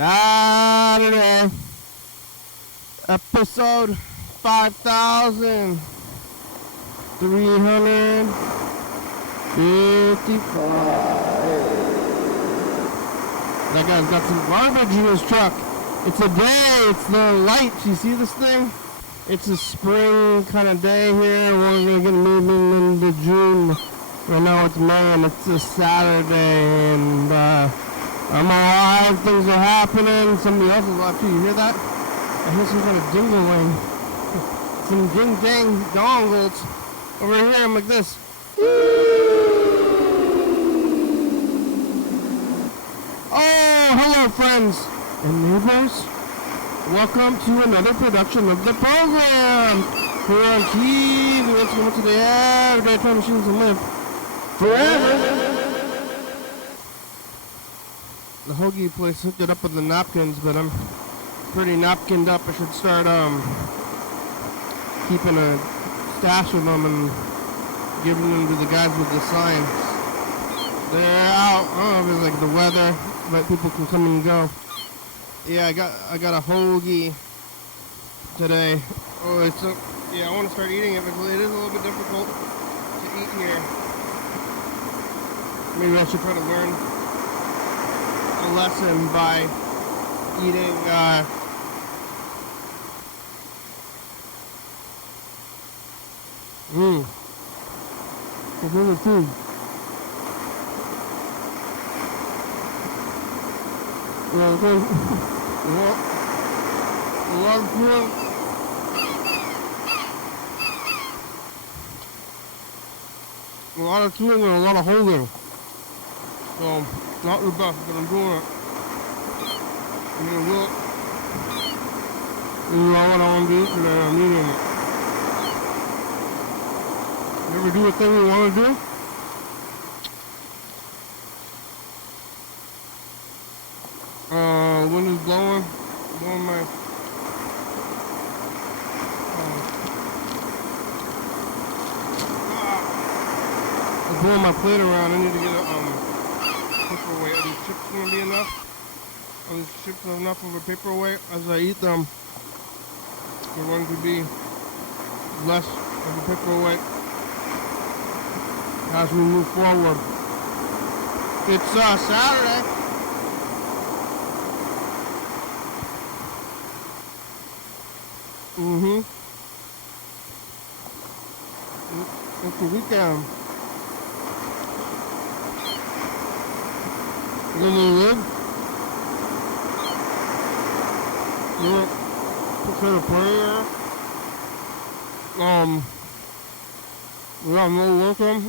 Saturday, episode 5,355. That guy's got some garbage in his truck. It's a day, it's the lights. You see this thing? It's a spring kind of day here. We're going to get moving into June. Right now it's May and it's a Saturday, and I'm alive, things are happening. Somebody else is alive too. You hear that? I hear some kind of jingling. Some ding-dang dongles over here. I'm like this. Oh, hello friends and neighbors. Welcome to another production of the program. Here on Keys, let's go to the everyday time machines and live forever. The hoagie place hooked it up with the napkins, but I'm pretty napkined up. I should start keeping a stash of them and giving them to the guys with the signs. They're out. I don't know if it's like the weather, but people can come and go. Yeah, I got a hoagie today. Oh, yeah, I want to start eating it, but it is a little bit difficult to eat here. Maybe I should try to learn a lesson by eating another food. Yeah, because a lot of people, a lot of chewing and a lot of holding. So, not the best, but I'm doing it. I'm gonna do it. You know what I want to do today, I'm eating it. You ever do a thing you want to do? Wind is blowing my I'm blowing my plate around. I need to get a paperweight. Are these chips gonna be enough? Are these chips enough of a paperweight? As I eat them, they're going to be less of a paperweight as we move forward. It's Saturday. It's the weekend. You know what? You know, prepare a prayer. We got no welcome.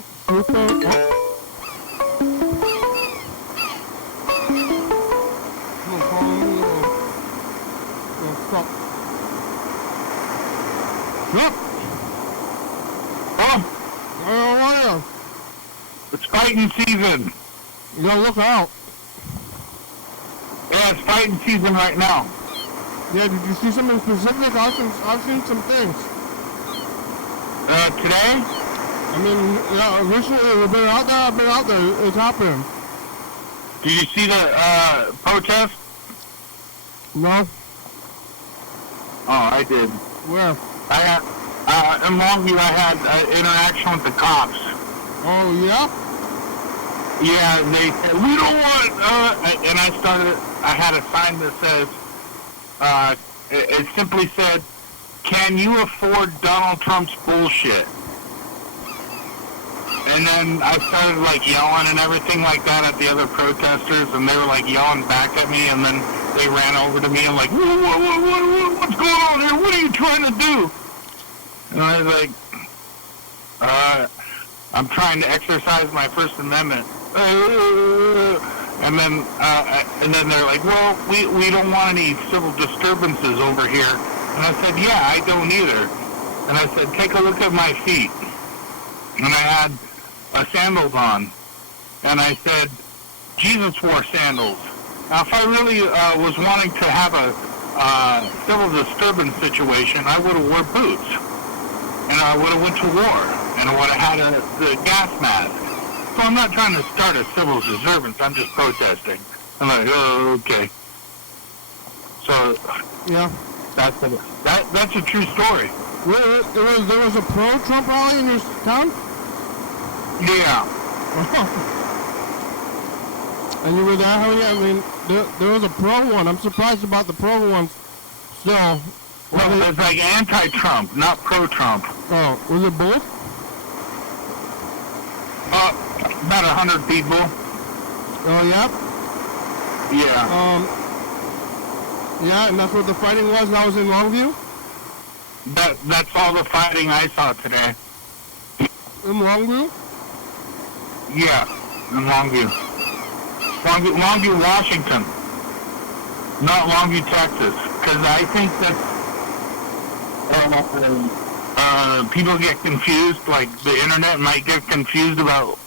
Stop. Yep. Oh, it's fighting season. You gotta look out. Yeah, it's fighting season right now. Yeah, did you see something specific? I've seen some things. Today? I mean, yeah, recently we've been out there, it's happening. Did you see the, protest? No. Oh, I did. Where? In Longview, I had interaction with the cops. Oh, yeah? Yeah, they said, we don't want, and I had a sign that says, it simply said, can you afford Donald Trump's bullshit? And then I started, like, yelling and everything like that at the other protesters, and they were, like, yelling back at me, and then they ran over to me and, like, what's going on here? What are you trying to do? And I was like, I'm trying to exercise my First Amendment. And then they're like, well, we don't want any civil disturbances over here. And I said, yeah, I don't either. And I said, take a look at my feet. And I had sandals on. And I said, Jesus wore sandals. Now, if I really was wanting to have a civil disturbance situation, I would have wore boots. And I would have went to war. And I would have had the gas mask. So I'm not trying to start a civil disturbance. I'm just protesting. I'm like, oh, okay. So Yeah. that's a true story. There was a pro-Trump rally in your town? Yeah. And you were there? How many? I mean, there was a pro one. I'm surprised about the pro ones. Still. Well, it's like anti-Trump, not pro-Trump. Oh, was it both? About 100 people. Oh, yeah? Yeah. Yeah, and that's what the fighting was. That was in Longview? That's all the fighting I saw today. In Longview? Yeah, in Longview, Washington, not Longview, Texas. Because I think that people get confused, like the internet might get confused about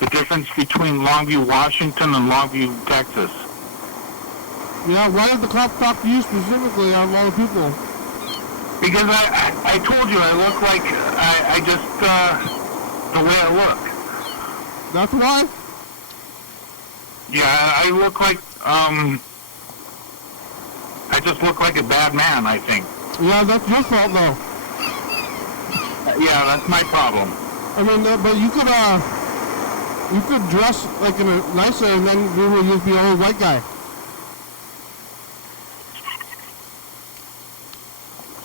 the difference between Longview, Washington and Longview, Texas. Yeah, why did the cops talk to you specifically out of all the people? Because I told you I look like, I just, the way I look. That's why? Yeah, I look like, I just look like a bad man, I think. Yeah, that's your fault though. Yeah, that's my problem. I mean, but you could dress like in a nicer and then we would just be an old white guy.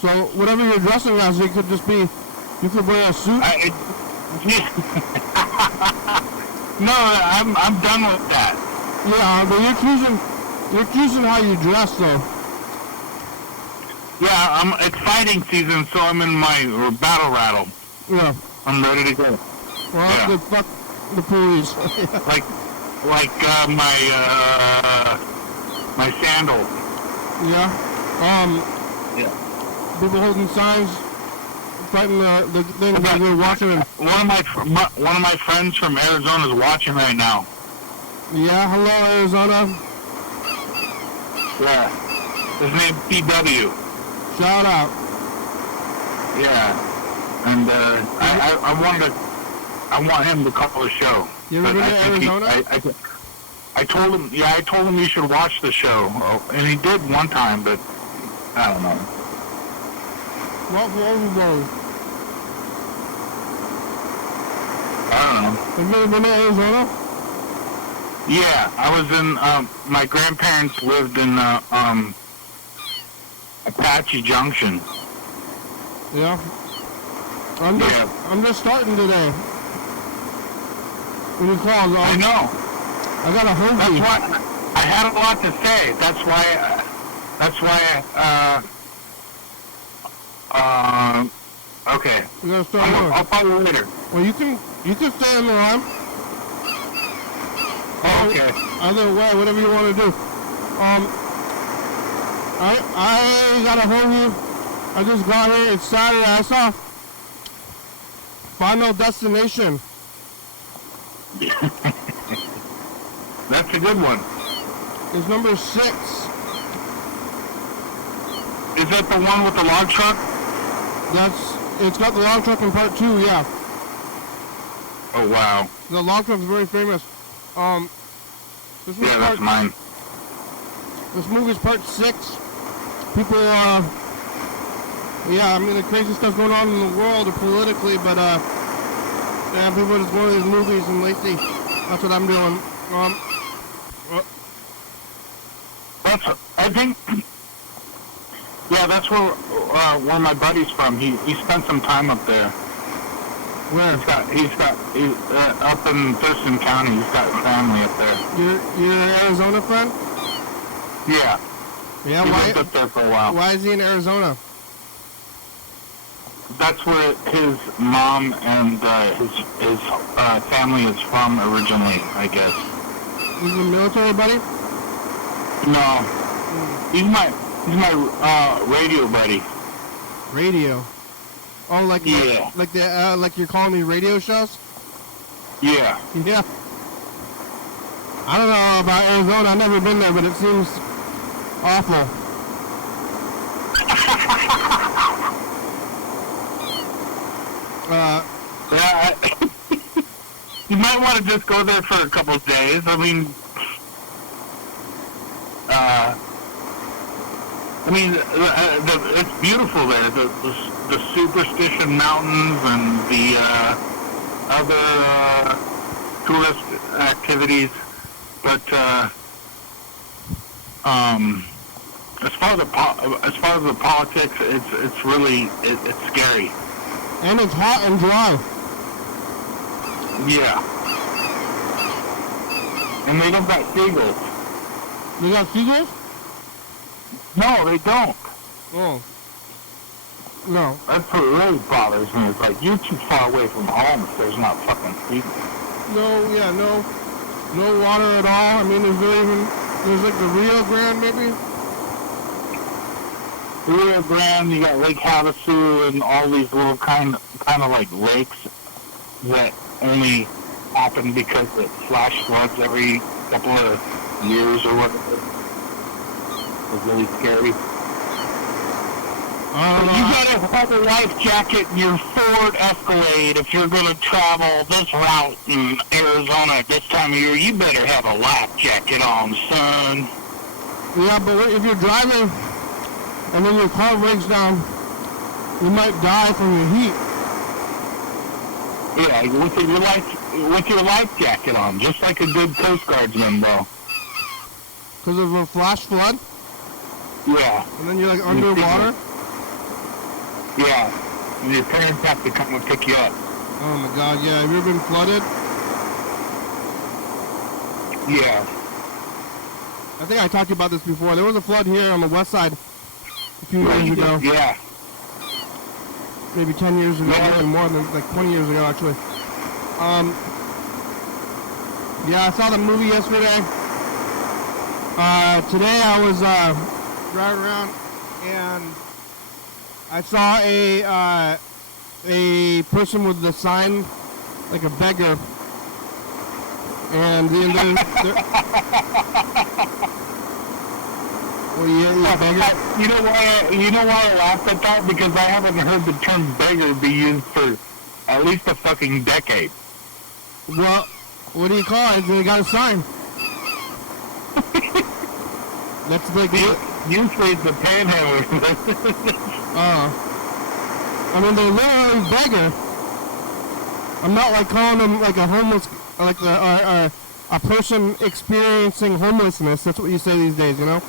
So whatever you're dressing as, it could just be, you could wear a suit. No, I'm done with that. Yeah, but you're choosing how you dress though. Yeah, it's fighting season, so I'm in my battle rattle. Yeah. I'm ready to go. Well, yeah. good, fuck the police. like my sandal. Yeah. Yeah. People holding signs, fighting the thing that they're watching. One of my friends from Arizona is watching right now. Yeah, hello Arizona. Yeah. His name's PW. Shout out. Yeah. And I want him to call the show. You ever been to Arizona? I told him you should watch the show, and he did one time, but I don't know. What for overload? I don't know. Have you ever been to Arizona? Yeah, I was in, my grandparents lived in, Apache Junction. Yeah. I'm just starting today. When you called, I know. I got a hoagie. That's why I had a lot to say. That's why okay. You gotta start I'll call you later. Well, you can stay on the line. Oh, okay. Either way, whatever you want to do. I got a hoagie. I just got here. It's Saturday. I saw Final Destination. That's a good one. It's number 6. Is that the one with the log truck? It's got the log truck in part 2, yeah. Oh, wow. The log truck's very famous. This was that's mine. This movie's part 6. People, I mean, the crazy stuff going on in the world politically, but, yeah, people just go to these movies and they see. That's what I'm doing. I think, yeah, that's where one of my buddies from. He spent some time up there. Where? He's up in Thurston County. He's got family up there. You're an Arizona friend? Yeah. Yeah. He lived up there for a while. Why is he in Arizona? That's where his mom and his family is from originally, I guess. He's a military buddy? No. He's my radio buddy. Radio. Oh, like yeah. Like you're calling me radio shows? Yeah. Yeah. I don't know about Arizona. I've never been there, but it seems awful. Yeah. You might want to just go there for a couple of days. I mean, I mean, it's beautiful there. The Superstition Mountains and the other tourist activities, but as far as the politics, it's really it's scary. And it's hot and dry. Yeah. And they don't got seagulls. You got seagulls? No, they don't. Oh. No. That's what really bothers me. It's like, you're too far away from home if there's not fucking seagulls. No water at all. I mean, there's like the Rio Grande maybe? Rio Grande, you got Lake Havasu and all these little kind of like lakes that only happen because it flash floods every couple of years or whatever. It's really scary. You gotta have a life jacket in your Ford Escalade if you're gonna travel this route in Arizona at this time of year. You better have a life jacket on, son. Yeah, but if you're driving and then your car breaks down, you might die from the heat. Yeah, with your life jacket on, just like a good Coast Guardsman, bro. Because of a flash flood? Yeah. And then you're like underwater? Yeah. And your parents have to come and pick you up. Oh my god, yeah. Have you ever been flooded? Yeah. I think I talked to you about this before. There was a flood here on the west side a few years ago. Yeah. Maybe 10 years ago, and more than like 20 years ago, actually. Yeah, I saw the movie yesterday. Today I was driving around and I saw a person with the sign, like a beggar, and well, yeah, beggar. You know why I laughed at that? Because I haven't heard the term beggar be used for at least a fucking decade. Well, what do you call it? They got a sign. That's like usually it's the panhandler. I mean, they literally beggar. I'm not like calling them like a homeless, like a person experiencing homelessness. That's what you say these days, you know.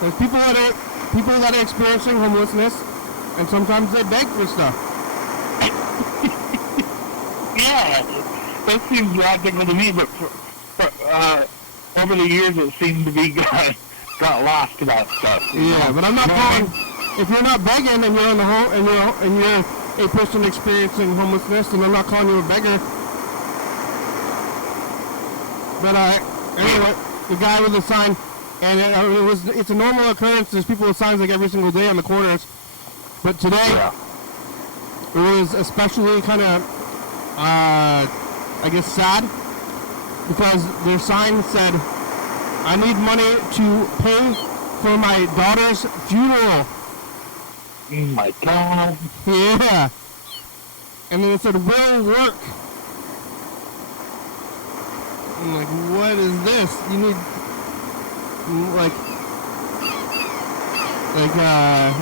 There's people that are experiencing homelessness, and sometimes they beg for stuff. Yeah, that seems logical to me, but over the years it seemed to be got lost about stuff. Yeah, but I'm not calling. If you're not begging and you're in the home and you're a person experiencing homelessness, then I'm not calling you a beggar. But anyway, the guy with the sign, and it's a normal occurrence. There's people with signs like every single day on the corners. But today, it was especially kind of, I guess, sad, because their sign said, "I need money to pay for my daughter's funeral." Oh my God. Yeah. And then it said, "Will work." I'm like, what is this? You need,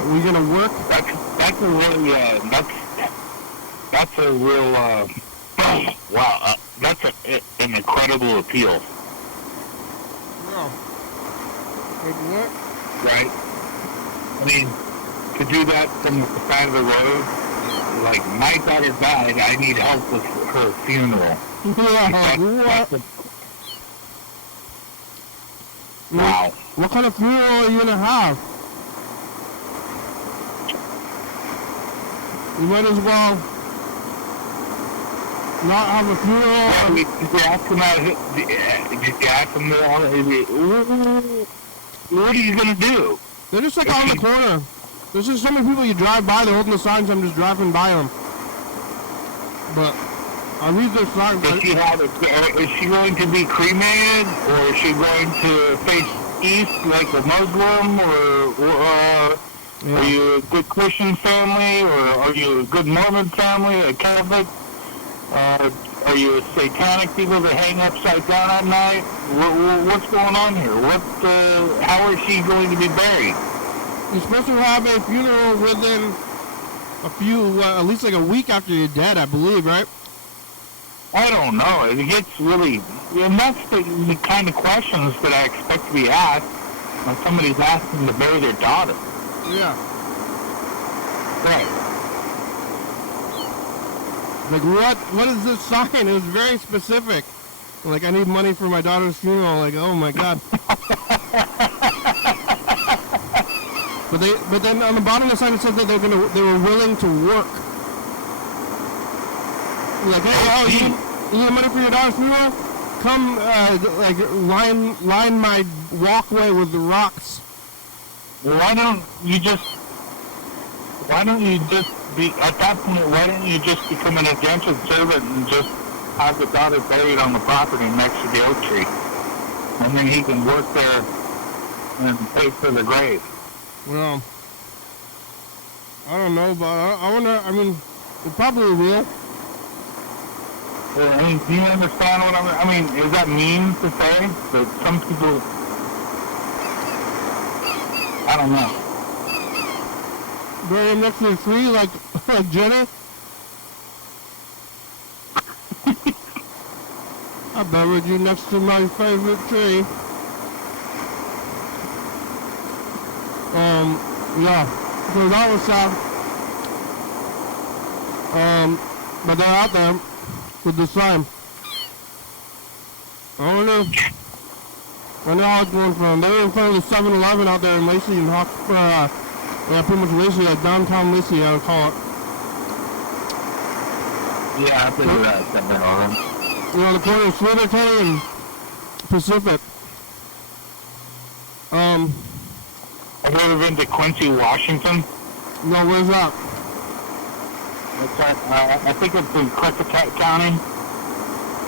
we're gonna work? That's a really, that's a real, wow, that's an incredible appeal. No. Like what? Right? I mean, to do that from the side of the road, like, my daughter died, I need help with her funeral. Yeah, what? Wow. What kind of funeral are you gonna have? You might as well not have a funeral. I mean, did you ask them what are you gonna do? They're just like on the corner. There's just so many people you drive by, they're holding the signs, I'm just driving by them. But I read their signs. Is she going to be cremated, or is she going to face east like a Muslim, or are you a good Christian family, or are you a good Mormon family, a Catholic? Are you a satanic people that hang upside down at night? What's going on here? How is she going to be buried? You're supposed to have a funeral within a few, at least like a week after you're dead, I believe, right? I don't know. It gets really, and that's the kind of questions that I expect to be asked when somebody's asking to bury their daughter. Yeah. Right. Like, what is this sign? It was very specific. Like, I need money for my daughter's funeral. Like, oh my God. But then on the bottom of the sign it said that they were willing to work. Like, hey, you need money for your daughter's funeral? Come, line my walkway with the rocks. Why don't you just be, at that point, why don't you just become an indentured servant and just have the daughter buried on the property next to the oak tree? And then he can work there and pay for the grave. Well, I don't know, but I wonder, I mean, it probably will. Well, I mean, do you understand what I mean, is that mean to say? That some people, I don't know. Bury him next to the tree like Jenny? I buried you next to my favorite tree. Yeah. So that was sad. But they're out there with the sign. I don't know how it's going from. They were in front of the 7-Eleven out there in Lacey and Hawk, pretty much Lacey, like downtown Lacey, I would call it. Yeah, I've been to that 7-Eleven. You know, the corner of Slither County and Pacific. Have you ever been to Quincy, Washington? No, where's that? It's at, I think it's in Thurston County.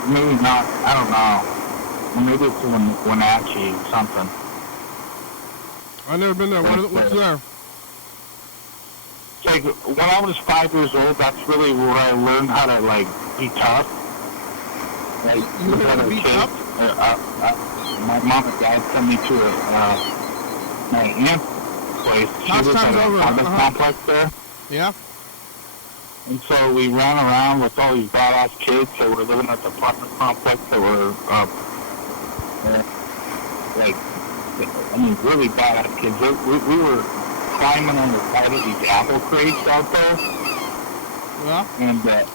Maybe not, I don't know. Or maybe it's in Wenatchee or something. I've never been there. What's there? It's like, when I was 5 years old, that's really where I learned how to, like, be tough. Like, You learned how to be tough? My mom and dad sent me to my aunt's place. She was at an apartment complex there. Yeah? And so we ran around with all these badass kids that were living at the apartment complex that were, really badass kids. We were climbing on the side of these apple crates out there. Yeah? And at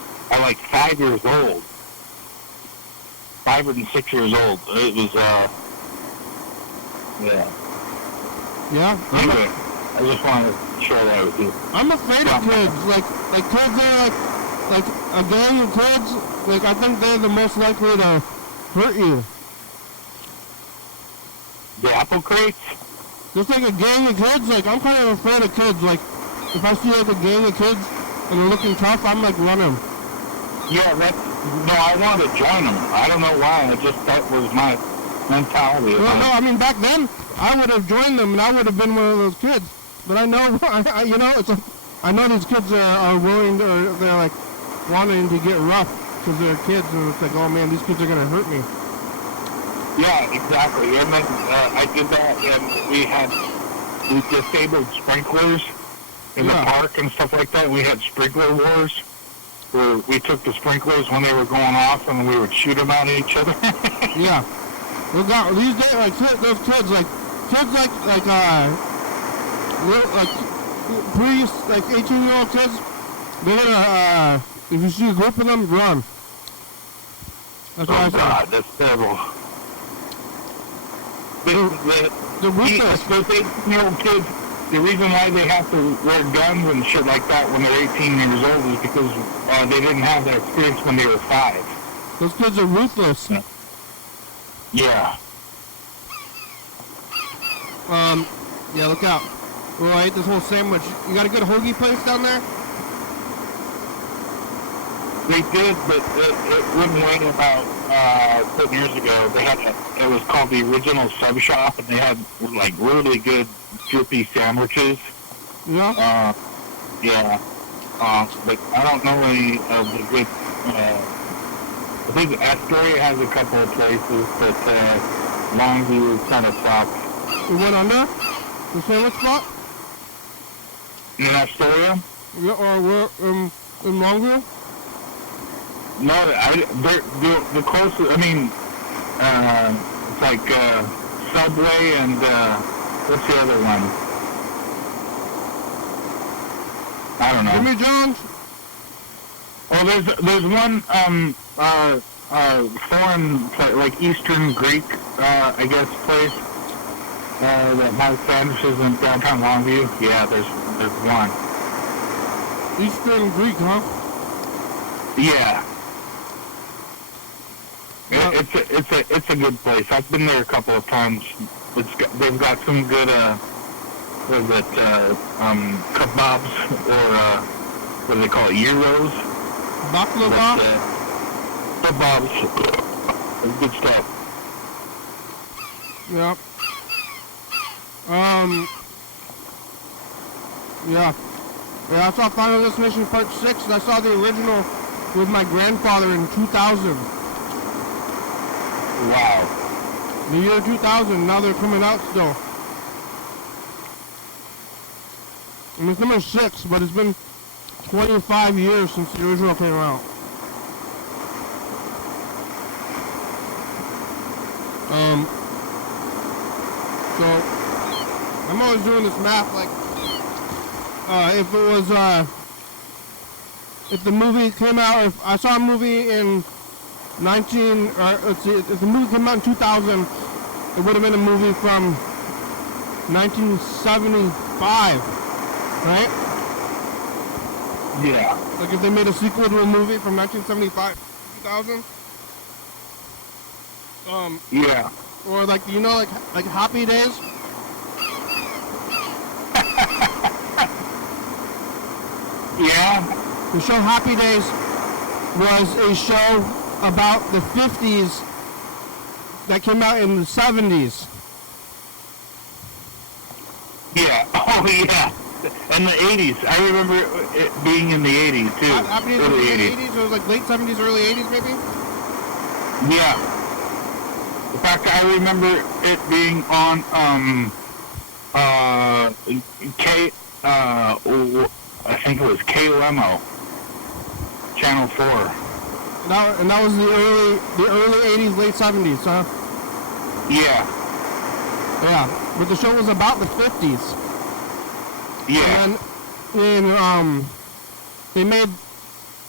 like 5 years old, 5 and 6 years old, it was, yeah. Yeah? Anyway, I just wanted to share that with you. I'm afraid of kids. Like kids are like a gang of kids. Like, I think they're the most likely to hurt you. The apple crates? Just like a gang of kids. Like, I'm kind of afraid of kids. Like, if I see like a gang of kids and they're looking tough, I'm like running. Yeah, no, I wanted to join them. I don't know why. That was my mentality. Well, no, I mean, back then, I would have joined them and I would have been one of those kids. But I know, it's like, I know these kids are willing to, or they're like wanting to get rough because they're kids, and it's like, oh man, these kids are gonna hurt me. Yeah, exactly. And then I did that, and we disabled sprinklers in the park and stuff like that. We had sprinkler wars where we took the sprinklers when they were going off, and we would shoot them at each other. Yeah. We got these days, like those kids, like 18-year-old kids, they're gonna, if you see a group of them, run. That's what I said. God, that's terrible. The ruthless. Those 18-year-old kids, the reason why they have to wear guns and shit like that when they're 18 years old is because they didn't have that experience when they were 5. Those kids are ruthless. Yeah. Yeah, look out. Oh, I ate this whole sandwich. You got a good hoagie place down there? They did, but it went away about 10 years ago. They had it was called the Original Sub Shop, and they had like really good drippy sandwiches. Yeah. Yeah. But I don't know any of the good I think Astoria has a couple of places, but Longview is kind of sucks. You went under? The sandwich spot? In Astoria? Yeah, or where, in Longview? No, the closest, I mean, it's like Subway and what's the other one? I don't know. Jimmy John's? Oh, there's one foreign, like Eastern Greek, I guess, place that has sandwiches in downtown Longview. Yeah, there's one. Eastern Greek, huh? Yeah. It's a good place. I've been there a couple of times. They've got some good kebabs or what do they call it, gyros? Baklava? Kebabs. Good stuff. Yeah. Yeah. Yeah, I saw Final Destination Part 6, and I saw the original with my grandfather in 2000. Wow. The year 2000, now they're coming out still. And it's number 6, but it's been 25 years since the original came out. So, I'm always doing this math, like, if it was, if the movie came out, if I saw a movie in let's see, if the movie came out in 2000, it would have been a movie from 1975, right? Yeah. Like if they made a sequel to a movie from 1975 to 2000. Yeah. Or like, you know, like Happy Days? Yeah. The show Happy Days was a show about the 50s that came out in the 70s. Yeah. Oh, yeah. And the 80s. I remember it being in the 80s, too. Happy Days was Early in the 80s. 80s? It was like late 70s, early 80s, maybe? Yeah. In fact, I remember it being on, I think it was KLMO, Channel 4. And that was the early 80s, late 70s, huh? Yeah. Yeah. But the show was about the 50s. Yeah. And then, they made,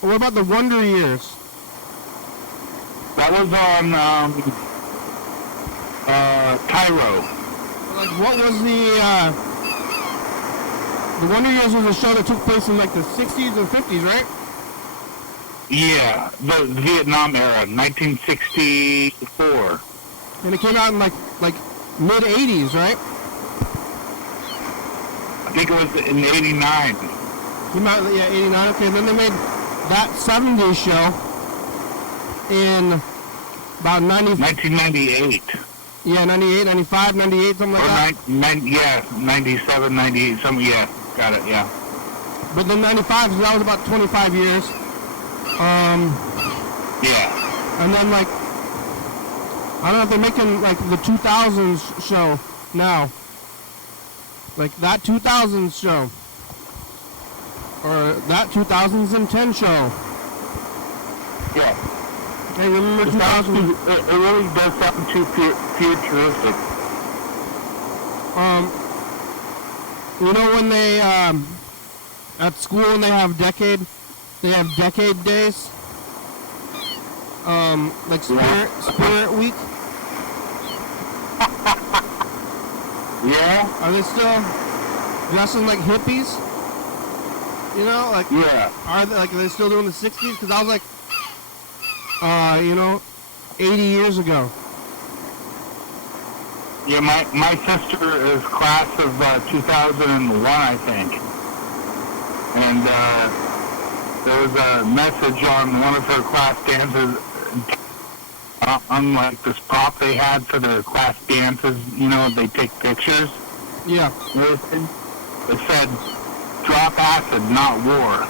what about the Wonder Years? That was on, Cairo. Like, what was the Wonder Years was a show that took place in like the 60s and 50s, right? Yeah, the Vietnam era, 1964. And it came out in like mid 80s, right? I think it was in 89. Came out, yeah, 89. Okay, then they made that 70s show in about 1998. Yeah, 98, 95, 98, something like that. 97, 98, something, yeah, got it, yeah. But then 95, so that was about 25 years. Yeah. And then like, I don't know if they're making like the 2000s show now. Like that 2000s show. Or that 2010 show. Yeah. Hey, remember 2000? It really does sound too futuristic. You know when they, at school when they have decade days? Like Spirit Week? Yeah? Are they still dressing like hippies? You know, like, Yeah. are they still doing the 60s? Because I was like, 80 years ago. Yeah, my sister is class of 2001, I think. And there was a message on one of her class dances, unlike this prop they had for their class dances, they take pictures. Yeah. It said, drop acid, not war.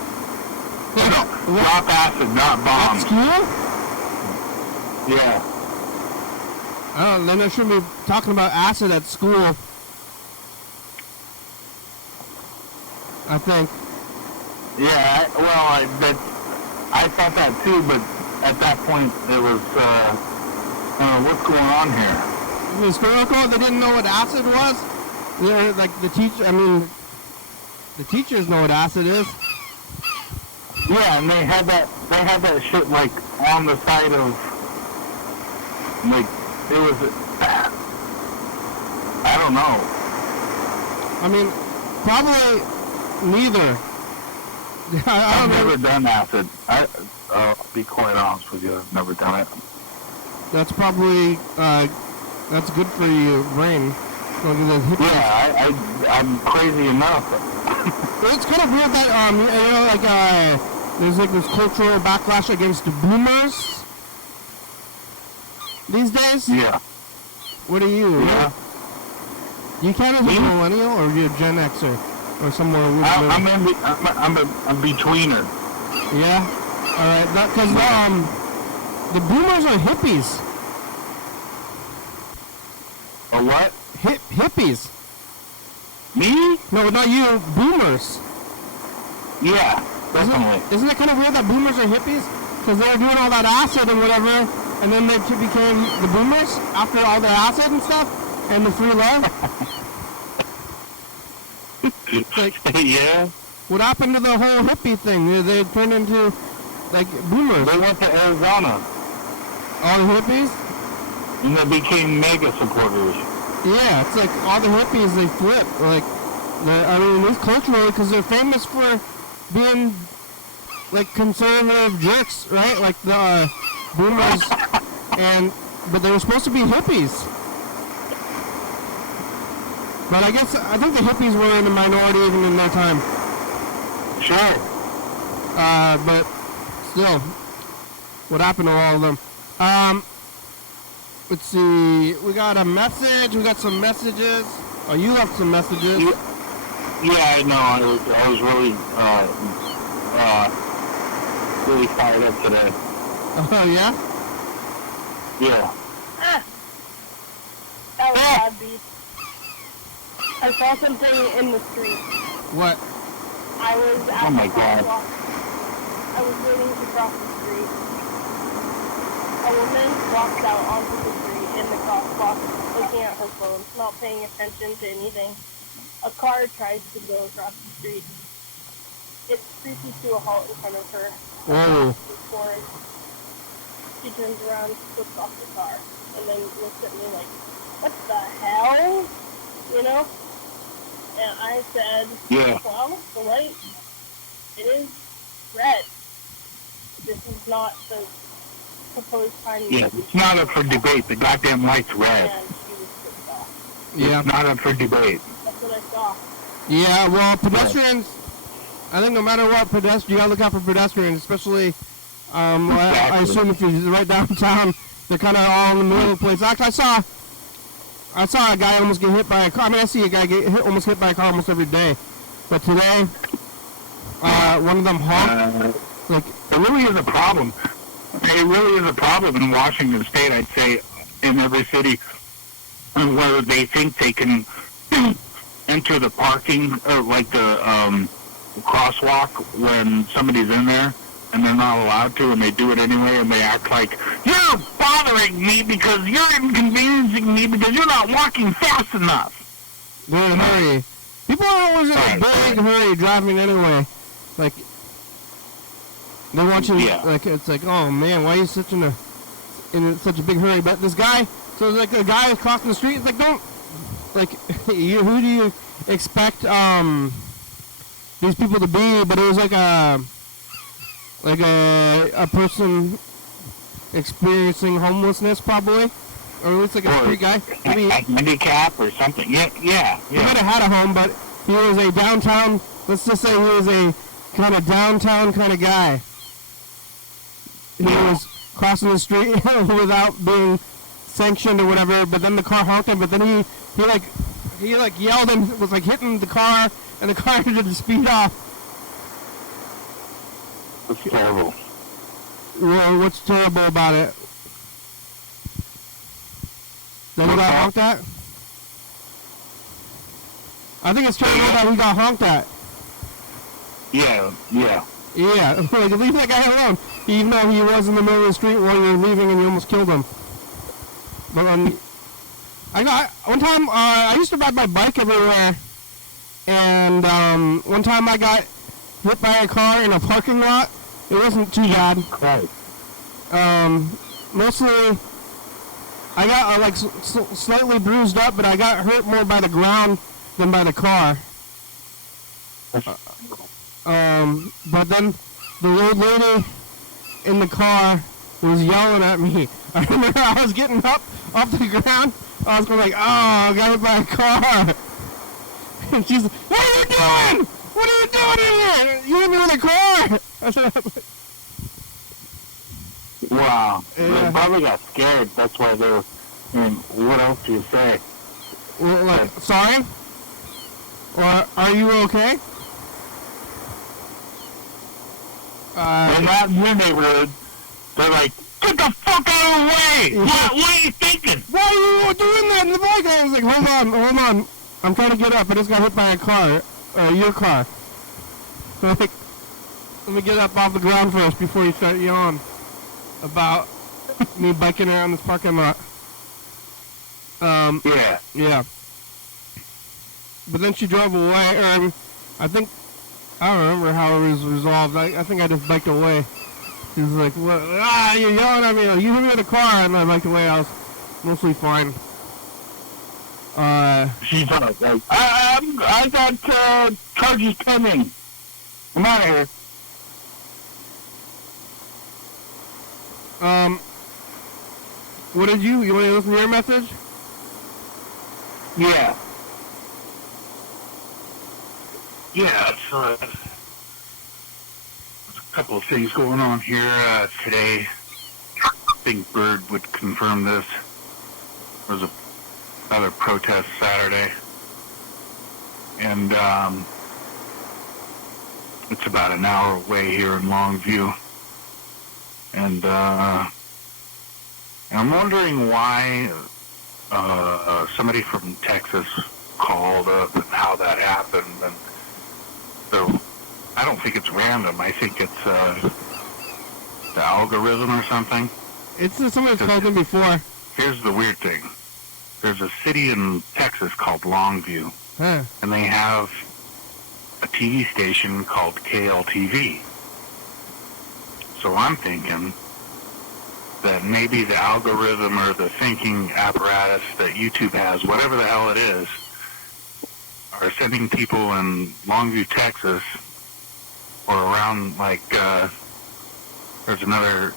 No, drop acid, not bomb. At school? Yeah. Then I shouldn't be talking about acid at school. I think. Yeah, I thought that too, but at that point it was, what's going on here? Historical, they didn't know what acid was. They're like the teachers know what acid is. Yeah, and they had that shit like on the side of, like, it was, I don't know. I mean, probably neither. I've never done acid. I'll be quite honest with you, I've never done it. That's probably, that's good for your brain. Yeah, I'm crazy enough. It's kind of weird that, there's like this cultural backlash against the boomers these days. Yeah. What are you? Yeah. You count as a millennial, or you're a Gen Xer, or somewhere? I'm a betweener. Yeah. All right. Because the boomers are hippies. A what? Hippies. Me? No, not you. Boomers. Yeah, definitely. Isn't it kind of weird that boomers are hippies? Because they were doing all that acid and whatever, and then they became the boomers after all the acid and stuff, and the free love. Like, yeah. What happened to the whole hippie thing? They turned into, like, boomers. They went to Arizona. All the hippies? And they became mega supporters. Yeah, it's like all the hippies, they flip. Like, I mean, it's culturally, because they're famous for being, like, conservative jerks, right? Like the boomers, but they were supposed to be hippies. But I think the hippies were in the minority even in that time. Sure. But still, what happened to all of them? Let's see. We got a message. We got some messages. Oh, you left some messages. Yeah, I know. I was really, really fired up today. Oh, yeah? Yeah. That was bad beat. I saw something in the street. What? I was at Oh my the God. crosswalk. I was waiting to cross the street. A woman walks out onto the street in the crosswalk, looking at her phone, not paying attention to anything. A car tries to go across the street. It creases to a halt in front of her. Whoa. Before she turns around, flips off the car, and then looks at me like, what the hell? You know? And I said, Yeah. well, the light, it is red. This is not the proposed time. Yeah, it's not up for debate. The goddamn light's red. And she was pissed off. Yeah. It's not up for debate. That's what I saw. Yeah, well, pedestrians, I think no matter what, you gotta look out for pedestrians, especially, I assume if you're right downtown, they're kind of all in the middle of the place. Actually, I saw a guy almost get hit by a car. I mean, I see a guy almost hit by a car almost every day. But today, one of them honked. It really is a problem. It really is a problem in Washington State, I'd say, in every city, where they think they can enter the parking, like the crosswalk, when somebody's in there, and they're not allowed to, and they do it anyway, and they act like, you're bothering me because you're inconveniencing me because you're not walking fast enough. They're in a hurry. People are always in a big hurry driving anyway. Like, they want you, like, it's like, oh man, why are you in such a big hurry? But this guy, so it's like a guy is crossing the street, it's like, don't, like, who do you expect, these people to be? But it was like a person experiencing homelessness, probably, or at least like a street guy. Maybe handicap or something. Yeah. He might have had a home, but he was a downtown. Let's just say he was a kind of downtown kind of guy. He was crossing the street without being sanctioned or whatever. But then the car honked him. But then he yelled and was like hitting the car, and the car had to speed off. That's terrible. Well, what's terrible about it? That he got honked at? I think it's turning out that he got honked at. Yeah. Yeah, like, leave that guy alone. Even though he was in the middle of the street while you were leaving and you almost killed him. But one time, I used to ride my bike everywhere. And one time I got hit by a car in a parking lot. It wasn't too bad. Right. Mostly, I got like slightly bruised up, but I got hurt more by the ground than by the car. But then the old lady in the car was yelling at me. I remember I was getting up off the ground. I was going like, oh, I got hit by a car. And she's like, what are you doing? What are you doing in here? You hit me with a car. I said, wow. Yeah. They probably got scared. That's why they're... what else do you say? well, like, sorry? Or are you okay? And not in your neighborhood. They're like, get the fuck out of the way! Yeah. What are you thinking? Why are you doing that in the bike? I was like, hold on. I'm trying to get up. I just got hit by a car. Your car. So like, let me get up off the ground first before you start yelling about me biking around this parking lot. Yeah. Yeah. But then she drove away, or I don't remember how it was resolved. I think I just biked away. She was like, what? You're yelling at me. You hit me with a car, and I biked away. I was mostly fine. She's like, I got charges pending. I'm out of here. What did you want to listen to your message? Yeah. Yeah, so there's a couple of things going on here today. I think Bird would confirm this. There was another protest Saturday. And it's about an hour away here in Longview. And I'm wondering why somebody from Texas called up and how that happened. And so I don't think it's random. I think it's the algorithm or something. It's somebody's called them before. Here's the weird thing. There's a city in Texas called Longview, and they have a TV station called KLTV. So I'm thinking that maybe the algorithm or the thinking apparatus that YouTube has, whatever the hell it is, are sending people in Longview, Texas, or around, like, there's another,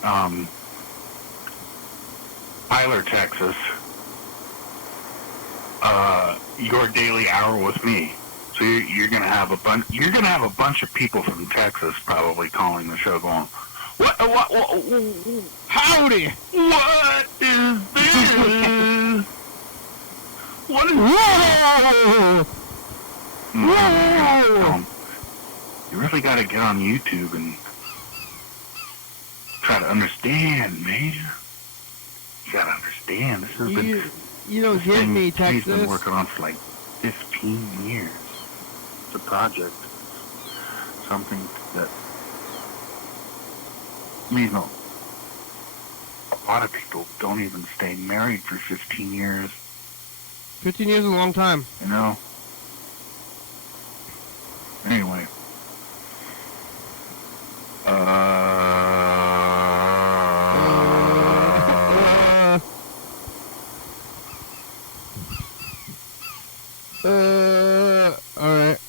Tyler, Texas, Your Daily Hour with Me. So you're gonna have a bunch of people from Texas probably calling the show, going, what howdy? What is this? What is this? Whoa! You really got to get on YouTube and try to understand, man. You got to understand. This has been... You don't get me, He's Texas. been working on for like 15 years. It's a project. Something that... I mean, a lot of people don't even stay married for 15 years. 15 years is a long time. You know? Anyway. Alright.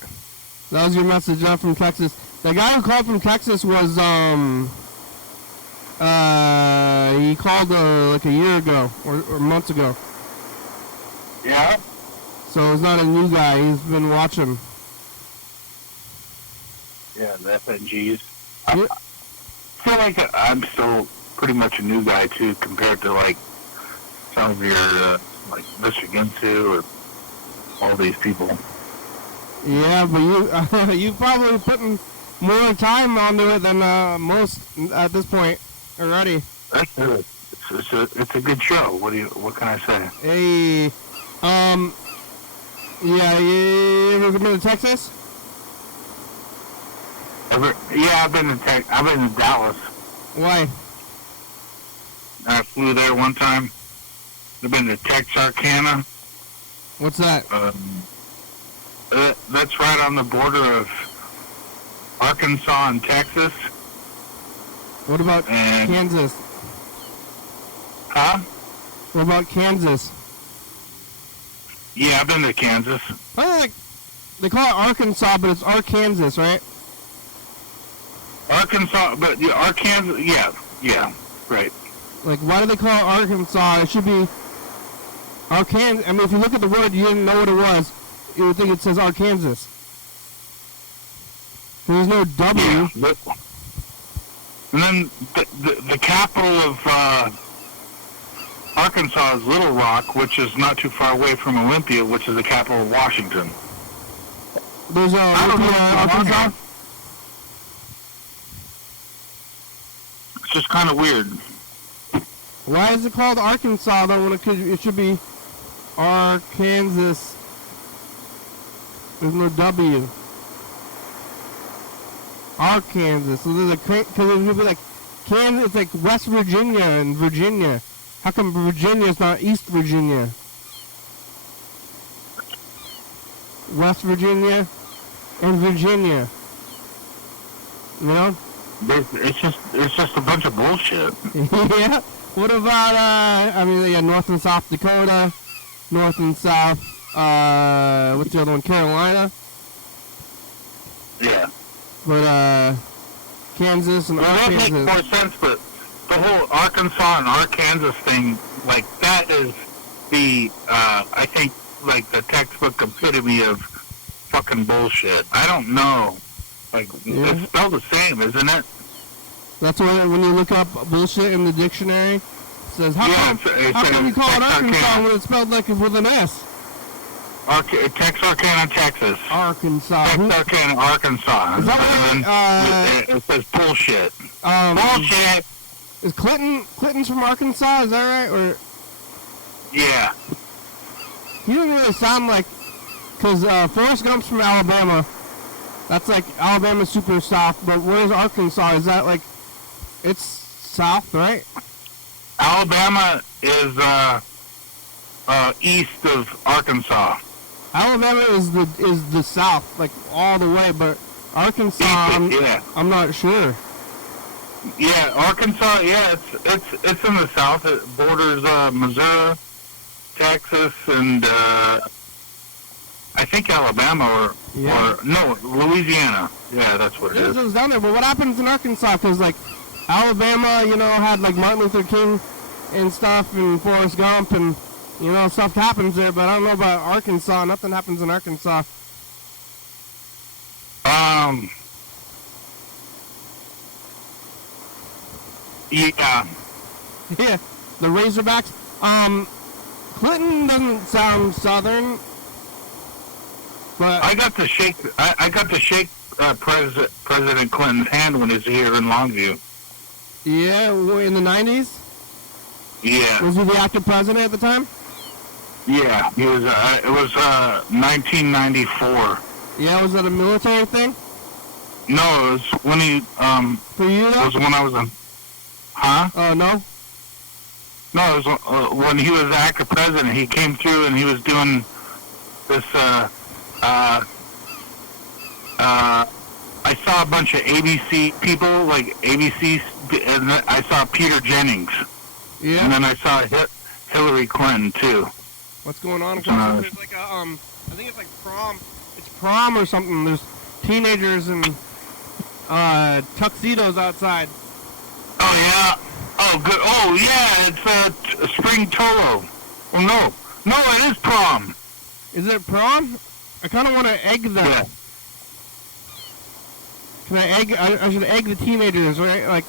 That was your message, not from Texas. The guy who called from Texas was, he called, like a year ago, or months ago. Yeah? So it's not a new guy, he's been watching. Yeah, the FNGs. I feel like I'm still pretty much a new guy, too, compared to, like, some of your, like, Mr. Ginsu or all these people. Yeah, but you probably putting more time onto it than most at this point already. That's it. it's a good show. What can I say? Hey, yeah, you ever been to Texas? Yeah, I've been in Dallas. Why? I flew there one time. I've been to Texarkana. What's that? That's right on the border of Arkansas and Texas. What about Kansas? Huh? What about Kansas? Yeah, I've been to Kansas. They call it Arkansas, but it's Arkansas, right? Arkansas, but yeah, Arkansas, yeah, right. Like, why do they call it Arkansas? It should be Arkansas. I mean, if you look at the word, you didn't know what it was, you would think it says Arkansas. There's no W. Yeah, and then the capital of Arkansas is Little Rock, which is not too far away from Olympia, which is the capital of Washington. There's Arkansas. It's just kind of weird. Why is it called Arkansas though when it should be Arkansas? There's no W. Arkansas. So there's because it should be like Kansas. It's like West Virginia and Virginia. How come Virginia is not East Virginia? West Virginia and Virginia. You know? It's just a bunch of bullshit. Yeah. What about North and South Dakota, North and South what's the other one? Carolina. Yeah. But Kansas and Arkansas. That makes more sense, but the whole Arkansas and Arkansas thing, like that is the I think like the textbook epitome of fucking bullshit. I don't know. Like, it's spelled the same, isn't it? That's when you look up bullshit in the dictionary, it says, how come you call it Arkansas when it's spelled like with an S? Texarkana, Texas. Arkansas. Texarkana, Arkansas. Is that it says bullshit. Bullshit! Is Clinton's from Arkansas, is that right? Or yeah. He doesn't really sound like, because Forrest Gump's from Alabama. That's like Alabama's super south, but where's Arkansas? Is that like, it's south, right? Alabama is east of Arkansas. Alabama is the south, like all the way, but Arkansas, I'm not sure. Yeah, Arkansas, yeah, it's in the south. It borders Missouri, Texas, and I think Alabama or no, Louisiana. Yeah, that's what it is. It's down there, but what happens in Arkansas? Because like Alabama, had like Martin Luther King and stuff, and Forrest Gump, and stuff happens there. But I don't know about Arkansas. Nothing happens in Arkansas. Yeah. Yeah, the Razorbacks. Clinton doesn't sound Southern. But I got to shake President Clinton's hand when he was here in Longview. Yeah, in the 90s? Yeah. Was he the active president at the time? Yeah, he was. It was 1994. Yeah, was that a military thing? No, it was when he. For you though? It was when I was in. Huh? Oh no. No, it was when he was the active president. He came through and he was doing this. I saw a bunch of ABC people, like ABC, and I saw Peter Jennings. Yeah. And then I saw Hillary Clinton too. What's going on? There's like a I think it's like prom. It's prom or something. There's teenagers in tuxedos outside. Oh yeah. Oh good. Oh yeah. It's spring Toro. Oh no. No, it is prom. Is it prom? I kind of want to egg them. Yeah. Can I egg? I should egg the teenagers, right? Like.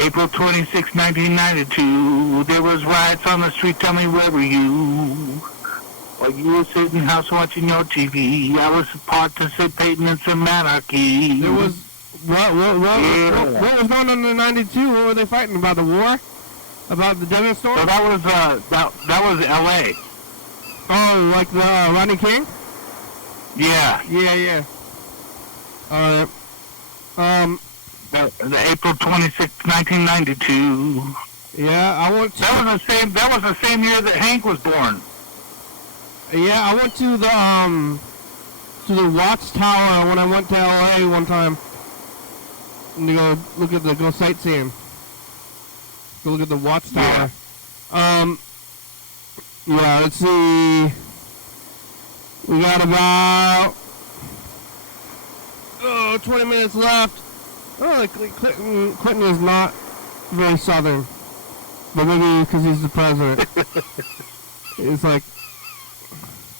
April 26, 1992, there was riots on the street, tell me where were you? While you were sitting in the house watching your TV, I was participating in some anarchy. There was, what was going on in 92? What were they fighting about, the war? About the Denver store? So that was L.A. Oh, like the Rodney King? Yeah. Yeah. Alright. The April 26th, 1992. Yeah, I went to... That was the same year that Hank was born. Yeah, I went to the Watchtower when I went to LA one time. To go sightseeing. Go look at the Watchtower. Yeah, let's see. We got about 20 minutes left. Oh, Clinton is not very southern. But maybe because he's the president. It's like...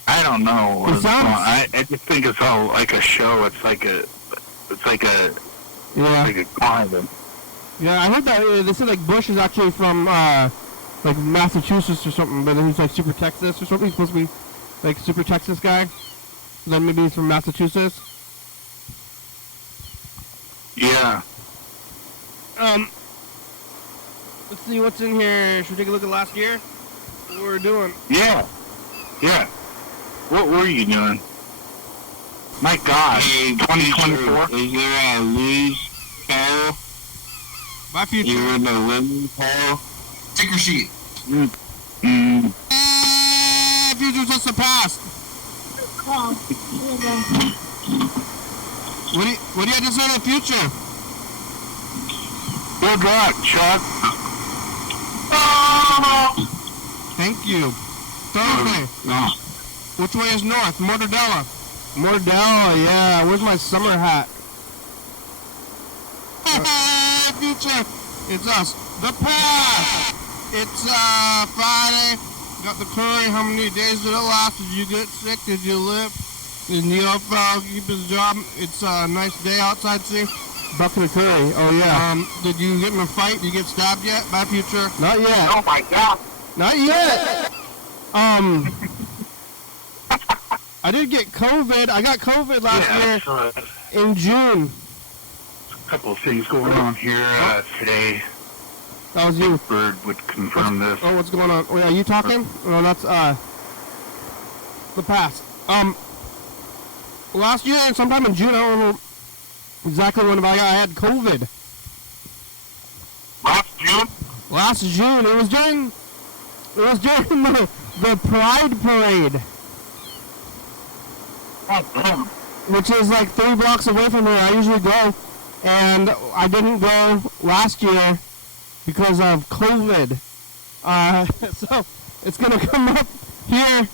I don't know. It sounds... I just think it's all like a show. It's like a climb. Yeah, I heard that they said like Bush is actually from like Massachusetts or something, but then he's like Super Texas or something. He's supposed to be like Super Texas guy. Then maybe he's from Massachusetts. Yeah. Let's see what's in here. Should we take a look at last year? What we were doing? Yeah. What were you doing? My God. Hey, 2024? Is there a Lou's Carol? My future. You in the Lou's Carol? Ticker sheet. Future's just the past. What do you have to say to the future? Good luck, Chuck. Thank you. Thursday. No. Which way is north? Mortadella. Mortadella, yeah. Where's my summer hat? Future. It's us. The past. It's Friday. Got the curry. How many days did it last? Did you get sick? Did you live? Did Neil keep his job? It's a nice day outside, see? Bucket of curry. Oh, yeah. Did you get in a fight? Did you get stabbed yet? Bad future? Not yet. Oh my God. Not yet. I did get COVID. I got COVID last year in June. A couple of things going on here today. That was you. Bird would confirm this. Oh, what's going on? Oh, yeah, you talking? Oh, that's the past. Last year, sometime in June, I don't remember exactly when, but I had COVID. Last June? Last June. It was during the Pride Parade, which is like 3 blocks away from here. I usually go, and I didn't go last year because of COVID. So it's gonna come up here.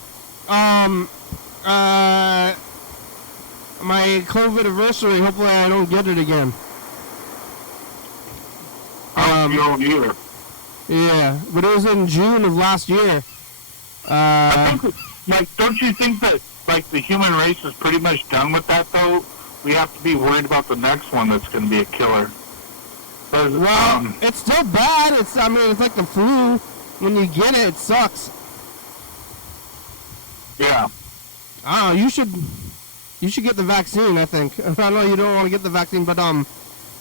My COVID anniversary. Hopefully, I don't get it again. Year. Yeah, but it was in June of last year. I think, like, don't you think that, like, the human race is pretty much done with that, though? We have to be worried about the next one that's going to be a killer. Well, it's still bad. It's like the flu. When you get it, it sucks. Yeah. I don't know. You should get the vaccine, I think. I know you don't want to get the vaccine, but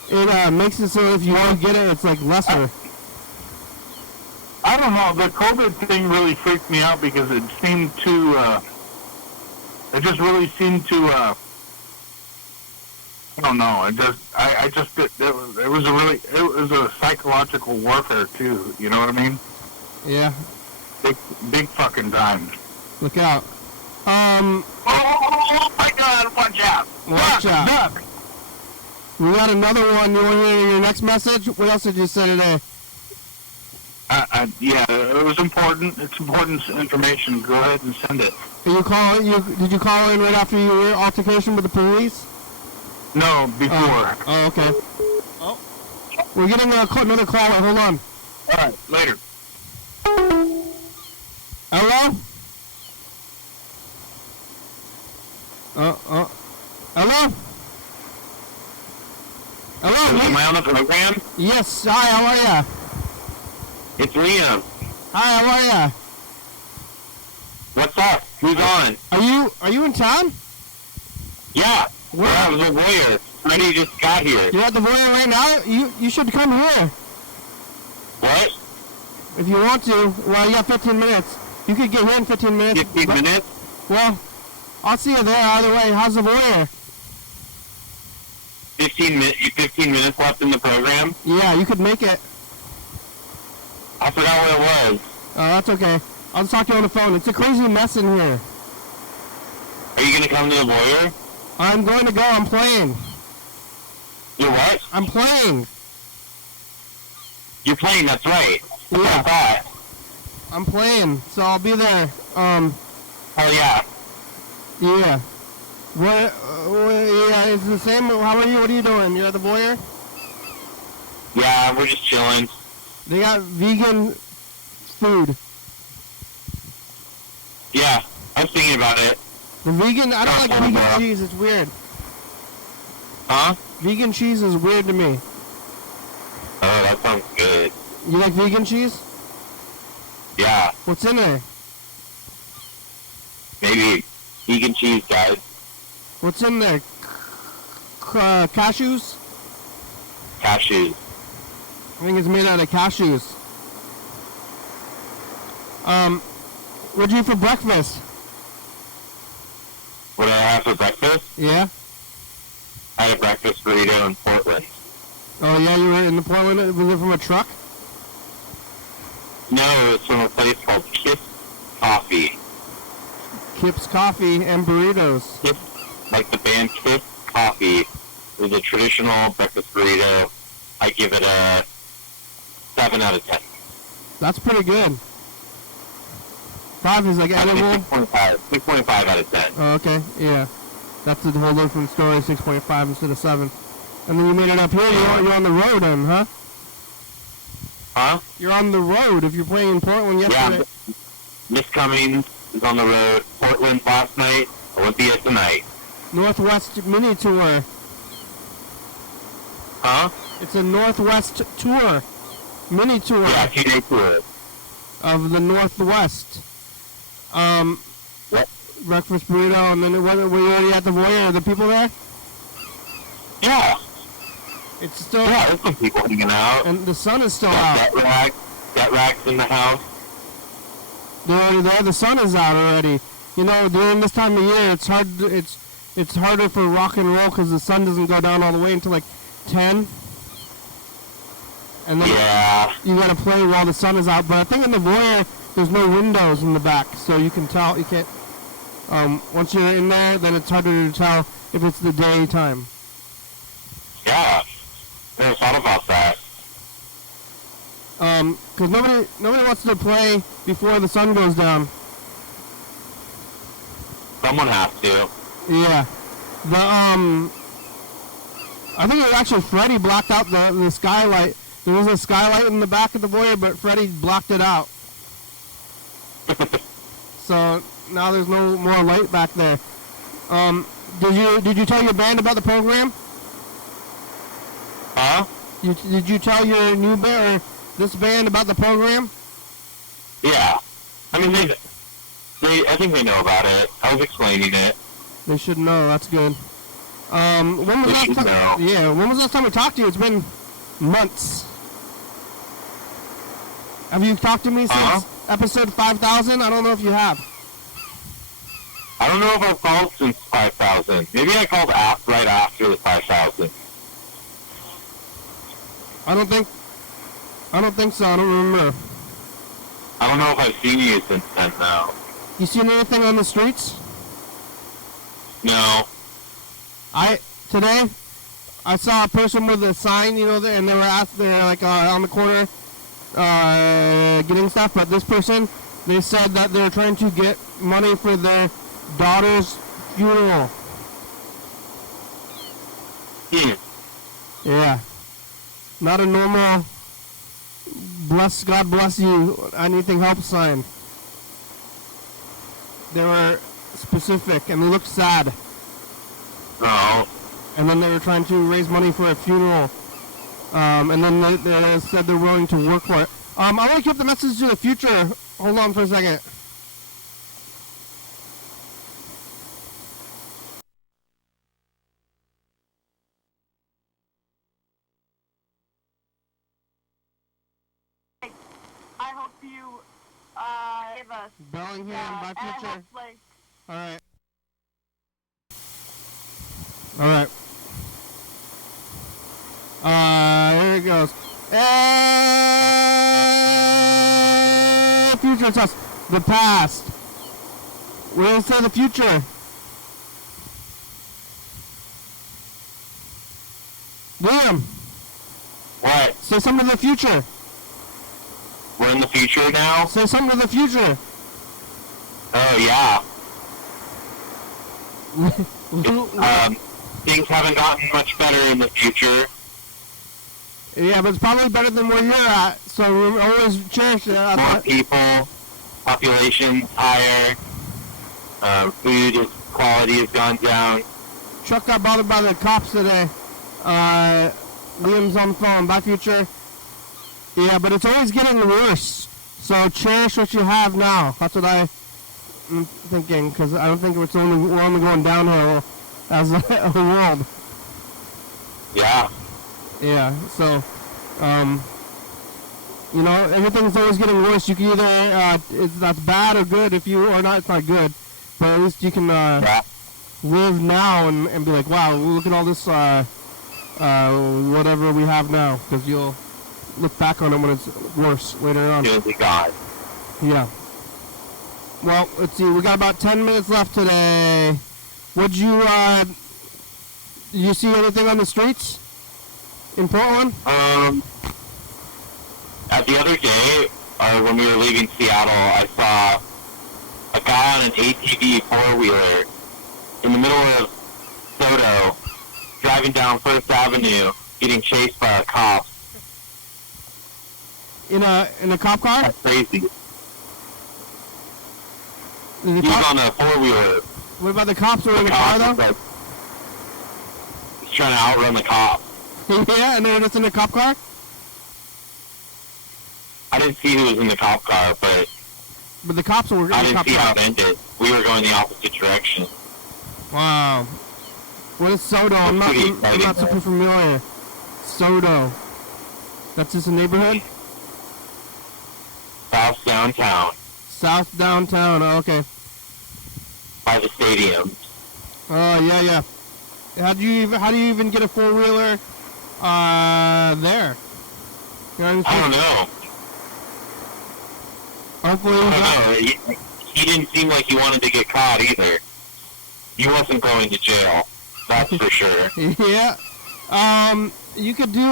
it makes it so if you don't get it, it's like lesser. I don't know. The COVID thing really freaked me out because it seemed to, it just really seemed to, I don't know. It was a psychological warfare too. You know what I mean? Yeah. Big fucking time. Look out. Oh my God! Watch out! Watch out. Duck. We got another one. You want to hear your next message? What else did you say today? Yeah, it was important. It's important information. Go ahead and send it. Did you call in right after your altercation with the police? No, before. Oh, okay. Oh. We're getting another caller. Hold on. All right, later. Hello? Hello? Hello? Am I on the program? Yes. Hi, how are ya? It's Liam. Hi, how are ya? What's up? Who's on? Are you in town? Yeah. Where? I was a lawyer. Freddie just got here. You're at the Voyeur right now? You should come here. What? If you want to, well, you got 15 minutes. You could get here in 15 minutes. 15 minutes? Well, I'll see you there either way. How's the voyeur? 15 minutes left in the program? Yeah, you could make it. I forgot what it was. Oh, that's okay. I'll just talk to you on the phone. It's a crazy mess in here. Are you going to come to the voyeur? I'm going to go. I'm playing. You're what? I'm playing. You're playing, that's right. Yeah. I thought. I'm playing, so I'll be there. Oh, yeah. Yeah. Yeah, it's the same. How are you? What are you doing? You're at the voyeur? Yeah, we're just chilling. They got vegan food. Yeah, I was thinking about it. The vegan, I don't like vegan cheese. It's weird. Huh? Vegan cheese is weird to me. Oh, that sounds good. You like vegan cheese? Yeah, What's in there? maybe vegan cheese, guys. What's in there? Cashews? Cashews. I think it's made out of cashews. What'd you eat for breakfast? What did I have for breakfast? Yeah? I had a breakfast burrito in Portland. Oh yeah, you were in the Portland? Was it from a truck? No, it was from a place called Kiss Coffee. Kip's Coffee and burritos. Kiss, like the band Kiss Coffee. It was a traditional breakfast burrito. I give it a 7 out of 10. That's pretty good. 5 is like edible. 6.5 out of 10. Oh, okay, yeah. That's a whole different story, 6.5 instead of 7. And then you made it up here, you're on the road then, huh? Huh? You're on the road if you're playing in Portland yesterday. Yeah, Miss Cummings is on the road. Portland last night, Olympia tonight. Northwest mini tour. Huh? It's a Northwest tour. Mini tour Yeah, 2-day tour. of the Northwest. What? Breakfast burrito, and then were you already at the voyeur? Are the people there? Yeah. It's still, Yeah, there's some people hanging out. and the sun is still out. That rack's in the house. They're already there. The sun is out already. You know, during this time of year, it's hard. It's harder for rock and roll because the sun doesn't go down all the way until like 10. And then Yeah. you gotta play while the sun is out. But I think in the voyeur, there's no windows in the back, so you can tell. You can't. Once you're in there, then it's harder to tell if it's the daytime. Yeah. Never thought about that. Because nobody wants to play before the sun goes down. Someone has to. Yeah. I think it was actually Freddie blocked out the skylight. There was a skylight in the back of the voyeur, but Freddie blocked it out. So now there's no more light back there. Did you tell your band about the program? Huh? Did you tell your new band or this band about the program? Yeah. I mean, I think they know about it. I was explaining it. They should know. That's good. When was They last should time? know. Yeah. When was the last time we talked to you? It's been months. Have you talked to me since episode 5,000? I don't know if you have. I don't know if I've called since 5,000. Maybe I called right after the 5,000. I don't think so. I don't remember. I don't know if I've seen you since then, though. You seen anything on the streets? No. Today I saw a person with a sign, and they were they're like on the corner getting stuff. But this person, they said that they're trying to get money for their daughter's funeral. Yeah. Not a normal God bless you, anything help sign. They were specific and they looked sad. No. And then they were trying to raise money for a funeral. And then they said they're willing to work for it. I want to keep the message to the future. Hold on for a second. I hope you give us. Bellingham, by and I future. hope, like, Alright. Alright. Here it goes. Future test. The past. We're gonna say the future. Liam, What? say something to the future. We're in the future now? Say something to the future. Oh, yeah. Things haven't gotten much better in the future. Yeah, but it's probably better than where you're at, so we always cherish it. More people, population's higher, food quality has gone down. Chuck got bothered by the cops today. Liam's on the phone. Bye, future. Yeah, but it's always getting worse. So cherish what you have now. That's what I'm thinking, because I don't think we're only going downhill as a world. Yeah. Yeah, so, you know, everything's always getting worse. You can either, that's bad or good. If you, or not, it's not good. But at least you can, live now and be like, wow, look at all this, whatever we have now. Because you'll look back on it when it's worse later on. Good God. Yeah. Well, let's see. We got about 10 minutes left today. Did you see anything on the streets in Portland? The other day, when we were leaving Seattle, I saw a guy on an ATV four-wheeler in the middle of Soto, driving down First Avenue, getting chased by a cop. In a cop car? That's crazy. Is the He's cop- on a four-wheeler. What about the cops who are in the car, though? Like, he's trying to outrun the cop. Yeah, and they're just in a cop car? I didn't see who was in the cop car, but But the cops were in I the didn't cop see how car. it ended. We were going the opposite direction. Wow. What is Soto? I'm not super familiar. Soto. That's just a neighborhood? South downtown, South downtown. Oh, okay. by the stadium. Oh, yeah. How do you even get a four-wheeler there? You know what I don't know. Hopefully I don't know. He didn't seem like he wanted to get caught either. He wasn't going to jail. That's for sure. Yeah. You could do,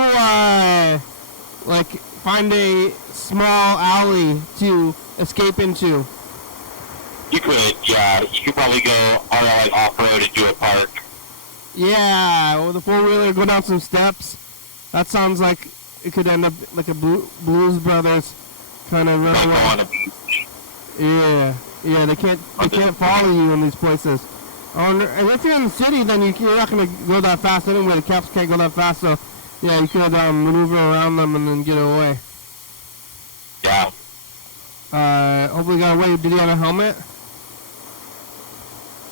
like, find a small alley to escape into. You could, yeah. You could probably go alright off-road into a park. Yeah, with a four-wheeler, go down some steps. That sounds like it could end up like a Blues Brothers kind of Like runaway. on a beach. Yeah, they can't follow you in these places. And if you're in the city, then you're not going to go that fast anyway. The cops can't go that fast, so yeah, you could maneuver around them and then get away. Yeah. Hopefully, got away. Did he have a helmet?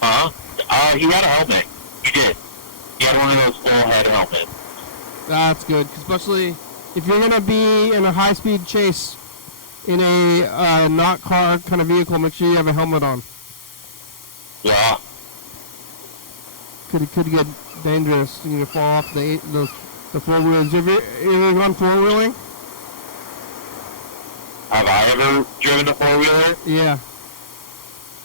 Huh? He had a helmet. He did. He had one of those full head helmets. That's good, especially if you're going to be in a high-speed chase in a not car kind of vehicle. Make sure you have a helmet on. Yeah. Could get dangerous. You know, fall off the four wheels. Have you ever gone four wheeling? Have I ever driven a four-wheeler? Yeah.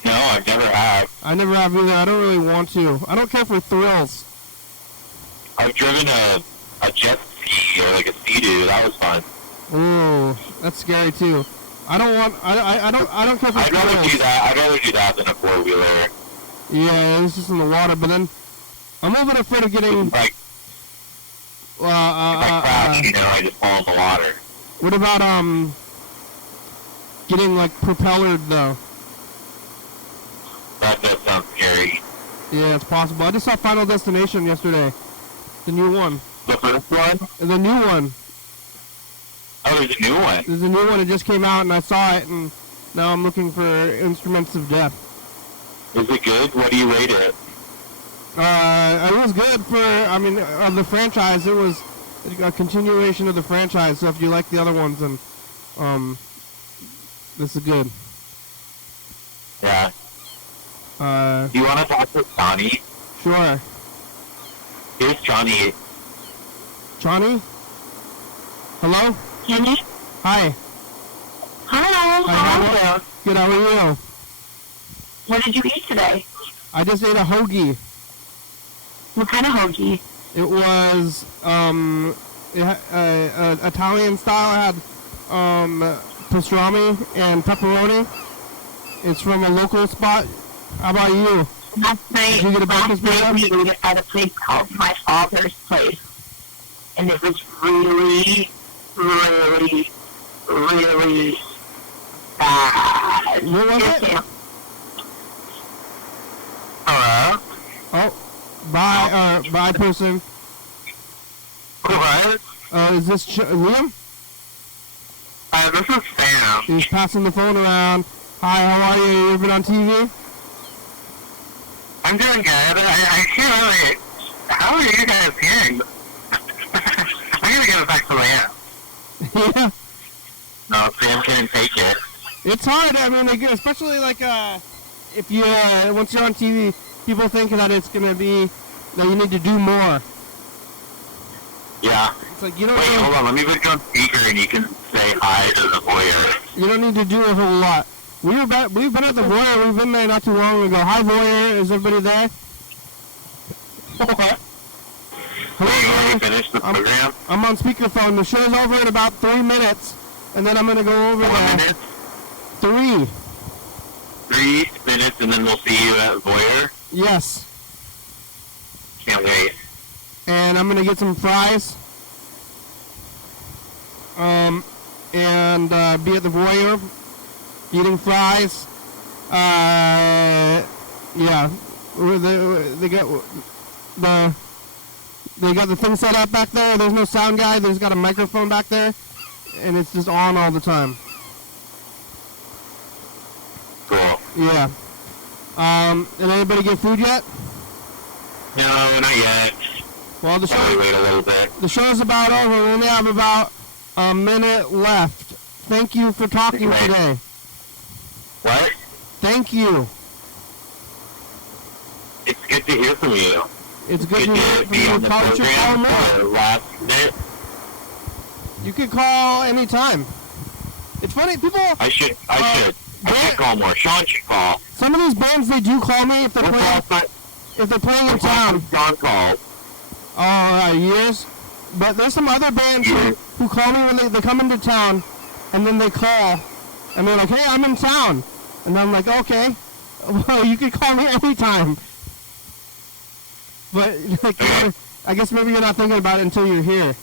No, I've never had. I never have either. I don't really want to. I don't care for thrills. I've driven a jet ski or like a sea-doo. That was fun. Ooh, that's scary too. I don't care for I'd thrills. rather do that. I'd rather do that than a four-wheeler. Yeah, it's just in the water. But then I'm a little bit afraid of getting. Like, if I crash, I just fall in the water. What about getting like propellered though? That does sound scary. Yeah, it's possible. I just saw Final Destination yesterday. The new one. The first one? The new one. Oh, there's a new one. There's a new one. It just came out, and I saw it, and now I'm looking for Instruments of Death. Is it good? What do you rate it? It was good for, of the franchise. It was a continuation of the franchise. So if you like the other ones, then This is good. Yeah. Do you want to talk to Johnny? Sure. Here's Johnny. Johnny? Hello? Jenny? Hi. Hello, how are you? Good, how are you? What did you eat today? I just ate a hoagie. What kind of hoagie? It was, Italian style. It had, pastrami and pepperoni. It's from a local spot. How about you? Last night, Did you get a breakfast we burrito? ate at a place called My Father's Place. And it was really, really, really bad. What was it? Yeah. Hello? Oh, bye person. What? Is this Liam? This is Sam. He's passing the phone around. Hi, how are you? You been on TV? I'm doing good. I can't really... How are you guys hearing? I'm going to give it back to Liam. Yeah. No, Sam can't take it. It's hard. I mean, like, especially like if you once you're on TV, people think that it's gonna be that you need to do more. Yeah. It's like you don't. Wait, hold on. Let me put you on speaker and you can say hi to the voyeur. You don't need to do a whole lot. We've been at the voyeur. We've been there not too long ago. Hi, voyeur. Is everybody there? Hello, Wait, you voyeur. already finished the program? I'm on speakerphone. The show's over in about 3 minutes, and then I'm gonna go over 4 there. minutes? 3. 3 minutes and then we'll see you at voyeur? Yes. Can't wait. And I'm gonna get some fries. And be at the voyeur, eating fries. Yeah. They got the thing set up back there. There's no sound guy. There's got a microphone back there, and it's just on all the time. Cool. Yeah. Did anybody get food yet? No, not yet. Well, Probably wait a little bit. the show's about over. We only have about a minute left. Thank you for talking Okay. today. What? Thank you. It's good to hear from you. It's good Good to hear to from be you. on the Call us your call program more. for the last minute. You can call anytime. It's funny, people. I should call more. Sean should call. Some of these bands, they do call me if they're playing in town. Sean calls. Years. But there's some other bands who call me when they come into town, and then they call, and they're like, hey, I'm in town. And I'm like, okay, well, you can call me anytime. But like, I guess maybe you're not thinking about it until you're here.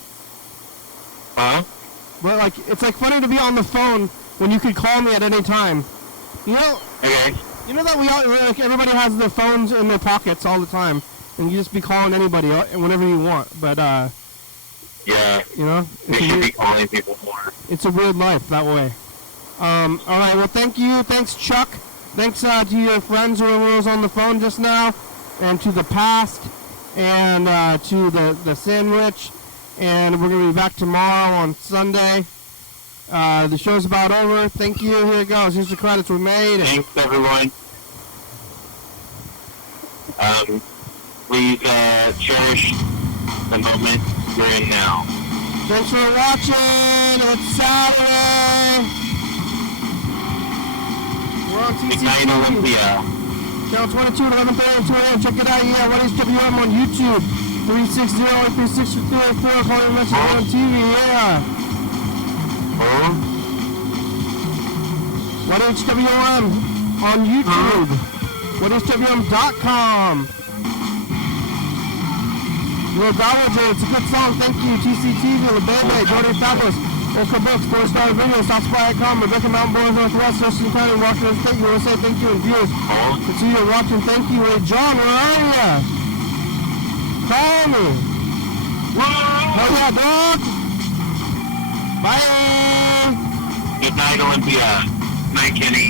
Huh? But like, it's like funny to be on the phone when you could call me at any time. You know, Okay. you know that we all, like, everybody has their phones in their pockets all the time, and you just be calling anybody whenever you want. But Yeah. you know, We should be calling people more. it's a weird life that way. All right. Well, thank you. Thanks, Chuck. Thanks to your friends who was on the phone just now, and to the past, and to the sandwich. And we're gonna be back tomorrow on Sunday. The show's about over. Thank you. Here it goes. Here's the credits we made. Thanks, everyone. Please cherish the moment you're in now. Thanks for watching. It's Saturday. We're on Good night, TCTV. Olympia. Channel 22 at 11:30 and 2 a.m. Check it out. Yeah, YDHWM on YouTube. 360-364. Calling message on TV. Yeah. YDHWM on YouTube. YDHWM.com. Lil Dowager, it's a good song. Thank you. TCTV, La Bebe, Jordan Fabulous, Ultra Books, 4-Star Video, Southspy.com, Rebecca Mountain Boys, Northwest, Thurston County, Washington State. You want to say thank you and views. To see you watching, thank you. Hey, John, where are you? Call me. Hell yeah, dog. Bye. Good night, Olympia. Night, Kenny.